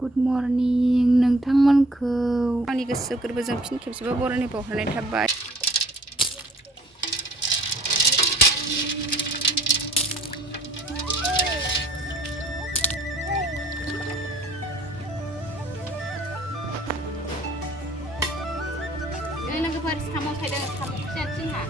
Good morning नोंथांमोनखौ आंनि गोसो गोरबोजों फिन खेबसेबाव बर'नि बावहरनाय थाबाय। लोगोफोर साम' सायदों साम' फिसा जोंहा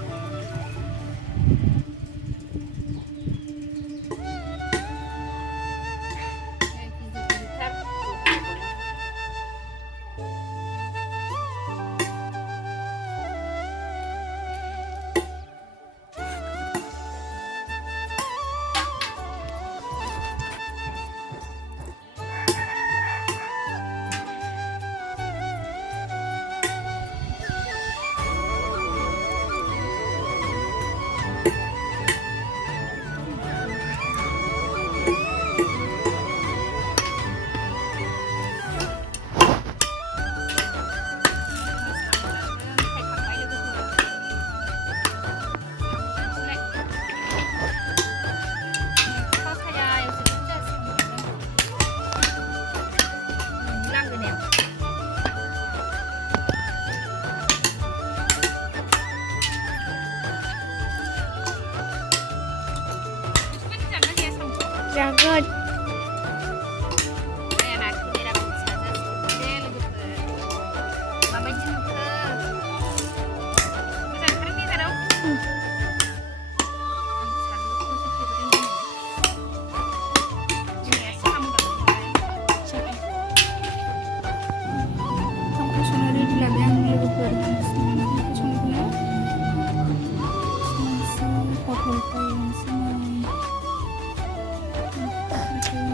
जागोन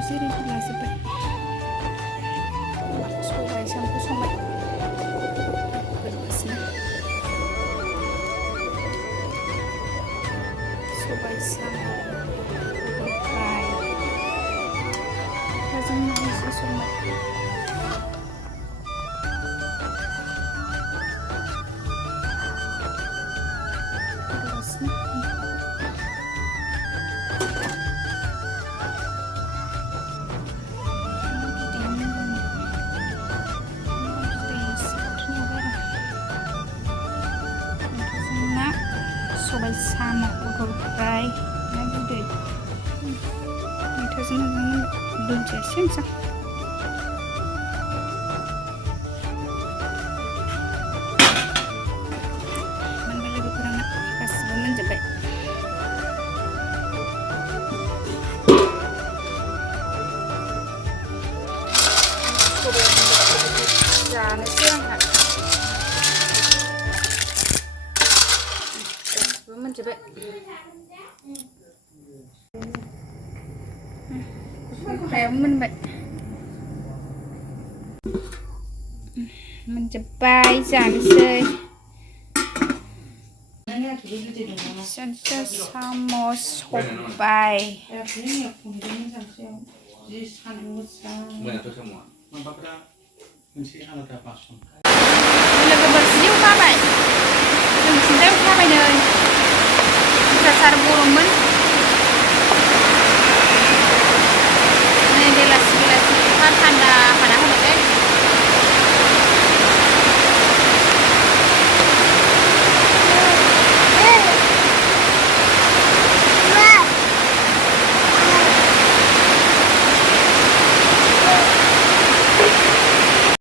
जेरै लाजोब्बाय सबाय सामखौ संबाय गोदौगासिनो सबाय साम' फ्राय जों एसे संबाय गोदौगासिनो सबाय साम' पटल फ्राय ना बिदै मैथाजों दोनसै मोजां मोनबाय लोगोफोरा गासिबो मोनजोब्बाय जानोसै आंहा मोनजोब्बाय मोनबाय मोनजोब्बाय जानोसै साम' सबाय लोगोफोर जि अखा हाबाय जोंथिंजाय अखा हाबाय नै अयथासार गरममोन